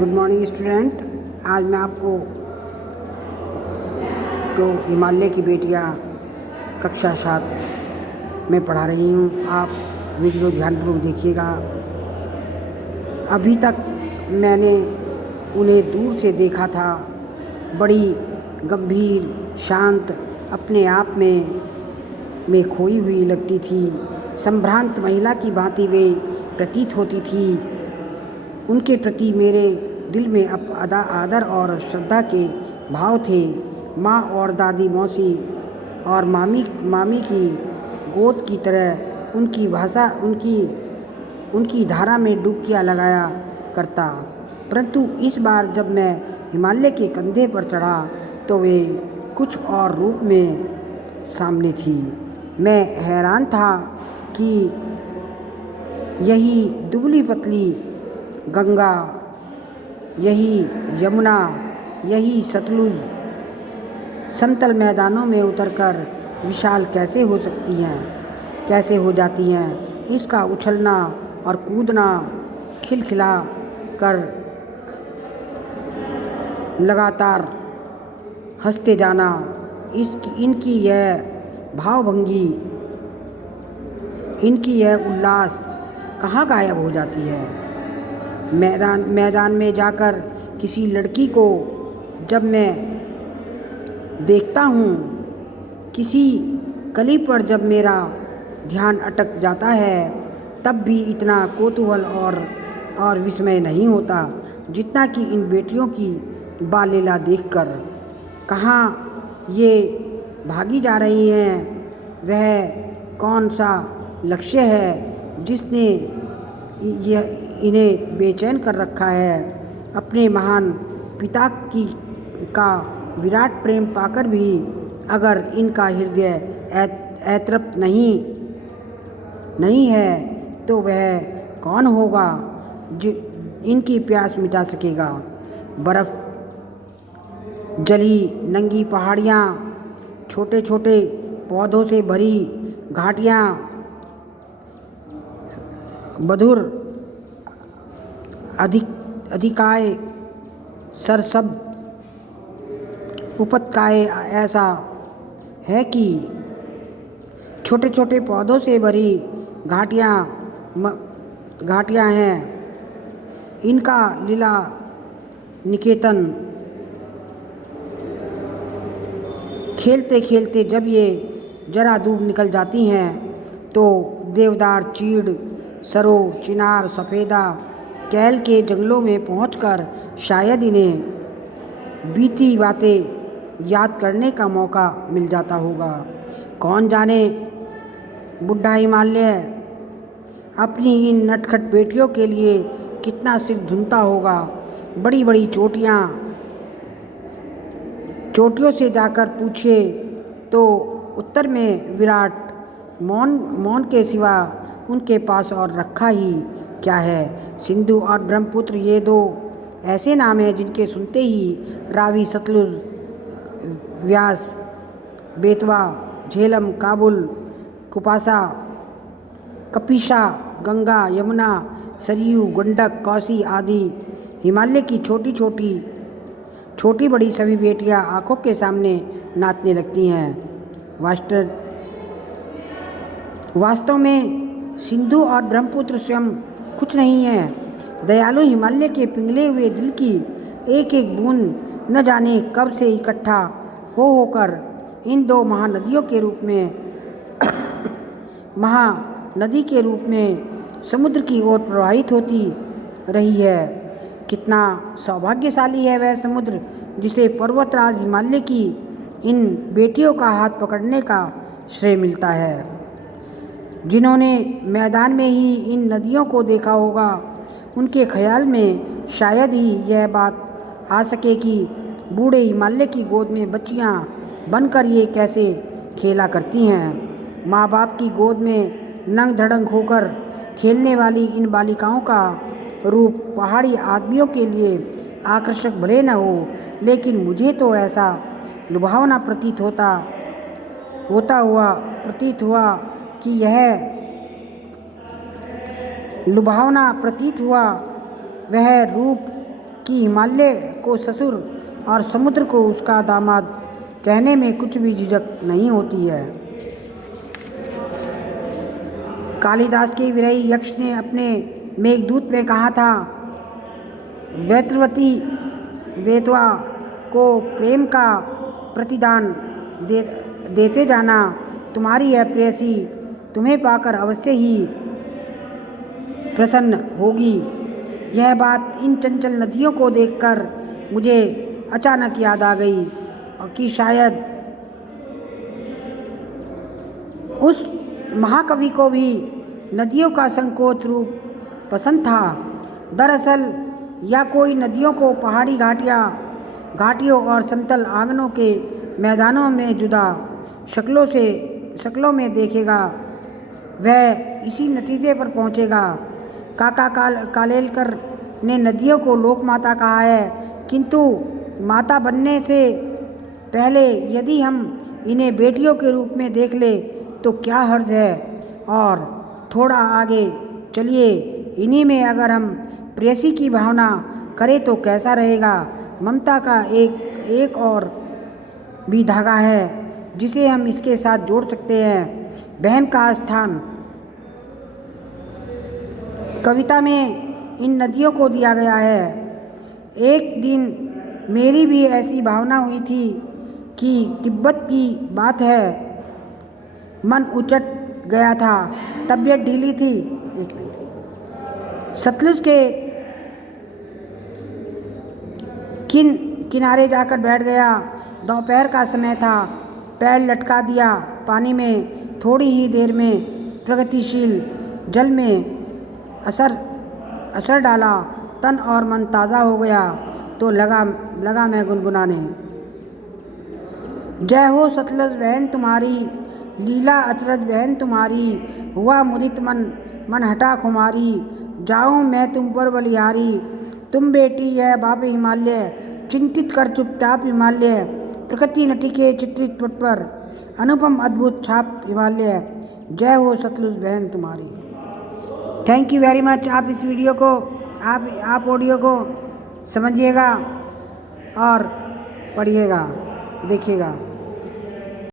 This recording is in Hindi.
Good morning student. आज मैं आपको हिमालय की बेटियां कक्षा 7 में पढ़ा रही हूँ। आप वीडियो ध्यानपूर्वक देखिएगा। अभी तक मैंने उन्हें दूर से देखा था, बड़ी गंभीर, शांत, अपने आप में खोई हुई लगती थी। संभ्रांत महिला की भांति वे प्रतीत होती थी। उनके प्रति मेरे दिल में आदर और श्रद्धा के भाव थे। माँ और दादी, मौसी और मामी की गोद की तरह उनकी भाषा उनकी धारा में डुबकियाँ लगाया करता। परंतु इस बार जब मैं हिमालय के कंधे पर चढ़ा तो वे कुछ और रूप में सामने थी। मैं हैरान था कि यही दुबली पतली गंगा, यही यमुना, यही सतलुज समतल मैदानों में उतरकर विशाल कैसे हो सकती हैं, कैसे हो जाती हैं। इसका उछलना और कूदना, खिलखिला कर लगातार हंसते जाना, इनकी यह भावभंगी, इनकी यह उल्लास कहाँ गायब हो जाती है। मैदान में जाकर किसी लड़की को जब मैं देखता हूँ, किसी कली पर जब मेरा ध्यान अटक जाता है, तब भी इतना कौतूहल और विस्मय नहीं होता जितना कि इन बेटियों की बाल लीला देखकर। कहाँ ये भागी जा रही हैं, वह कौन सा लक्ष्य है जिसने इन्हें बेचैन कर रखा है। अपने महान पिता का विराट प्रेम पाकर भी अगर इनका हृदय अतृप्त नहीं है तो वह कौन होगा जो इनकी प्यास मिटा सकेगा। बर्फ़ जली नंगी पहाड़ियाँ, छोटे छोटे पौधों से भरी घाटियाँ, मधुर अधिकाय सरशब्द उपत्यकाएँ, ऐसा है कि छोटे छोटे पौधों से भरी घाटियाँ हैं। इनका लीला निकेतन खेलते खेलते जब ये जरा दूर निकल जाती हैं तो देवदार, चीड़, सरो, चिनार, सफ़ेदा, कैल के जंगलों में पहुंचकर शायद इन्हें बीती बातें याद करने का मौका मिल जाता होगा। कौन जाने बुढ़ा हिमालय अपनी इन नटखट बेटियों के लिए कितना सिर धुनता होगा। बड़ी बड़ी चोटियों से जाकर पूछे तो उत्तर में विराट मौन के सिवा उनके पास और रखा ही क्या है। सिंधु और ब्रह्मपुत्र, ये दो ऐसे नाम हैं जिनके सुनते ही रावी, सतलुज, व्यास, बेतवा, झेलम, काबुल, कुपासा, कपिशा, गंगा, यमुना, सरयू, गंडक, कोसी आदि हिमालय की छोटी बड़ी सभी बेटियां आंखों के सामने नाचने लगती हैं। वास्तव में सिंधु और ब्रह्मपुत्र स्वयं कुछ नहीं है। दयालु हिमालय के पिघले हुए दिल की एक एक बूंद न जाने कब से इकट्ठा होकर इन दो महानदियों के रूप में समुद्र की ओर प्रवाहित होती रही है। कितना सौभाग्यशाली है वह समुद्र जिसे पर्वतराज हिमालय की इन बेटियों का हाथ पकड़ने का श्रेय मिलता है। जिन्होंने मैदान में ही इन नदियों को देखा होगा, उनके ख्याल में शायद ही यह बात आ सके कि बूढ़े हिमालय की गोद में बच्चियां बनकर ये कैसे खेला करती हैं। माँ बाप की गोद में नंग धड़ंग होकर खेलने वाली इन बालिकाओं का रूप पहाड़ी आदमियों के लिए आकर्षक भले न हो, लेकिन मुझे तो ऐसा लुभावना प्रतीत हुआ कि वह रूप कि हिमालय को ससुर और समुद्र को उसका दामाद कहने में कुछ भी झिझक नहीं होती है। कालिदास के विरही यक्ष ने अपने मेघदूत में कहा था, वैत्रवती बेतवा को प्रेम का प्रतिदान देते जाना, तुम्हारी यह प्रेयसी तुम्हें पाकर अवश्य ही प्रसन्न होगी। यह बात इन चंचल नदियों को देखकर मुझे अचानक याद आ गई और कि शायद उस महाकवि को भी नदियों का संकोच रूप पसंद था। दरअसल या कोई नदियों को पहाड़ी घाटियों और समतल आंगनों के मैदानों में जुदा शक्लों में देखेगा, वह इसी नतीजे पर पहुँचेगा। काका कालेलकर ने नदियों को लोक माता कहा है, किंतु माता बनने से पहले यदि हम इन्हें बेटियों के रूप में देख ले तो क्या हर्ज है। और थोड़ा आगे चलिए, इन्हीं में अगर हम प्रेयसी की भावना करें तो कैसा रहेगा। ममता का एक और भी धागा है जिसे हम इसके साथ जोड़ सकते हैं। बहन का स्थान कविता में इन नदियों को दिया गया है। एक दिन मेरी भी ऐसी भावना हुई थी कि तिब्बत की बात है, मन उचट गया था, तबीयत ढीली थी। सतलुज के किनारे जाकर बैठ गया। दोपहर का समय था। पैर लटका दिया पानी में। थोड़ी ही देर में प्रगतिशील जल में असर डाला, तन और मन ताज़ा हो गया तो लगा मैं गुनगुनाने, जय हो सतलज बहन तुम्हारी, लीला अचरज बहन तुम्हारी, हुआ मुदित मन हटा खुमारी, जाऊँ मैं तुम पर बलिहारी, तुम बेटी है बाप हिमालय, चिंतित कर चुपचाप हिमालय, प्रकृति नटी के चित्रित पट पर अनुपम अद्भुत छाप हिमालय, जय हो सतलुज बहन तुम्हारी। Thank you very much. आप इस वीडियो को आप ऑडियो को समझिएगा और पढ़िएगा, देखिएगा।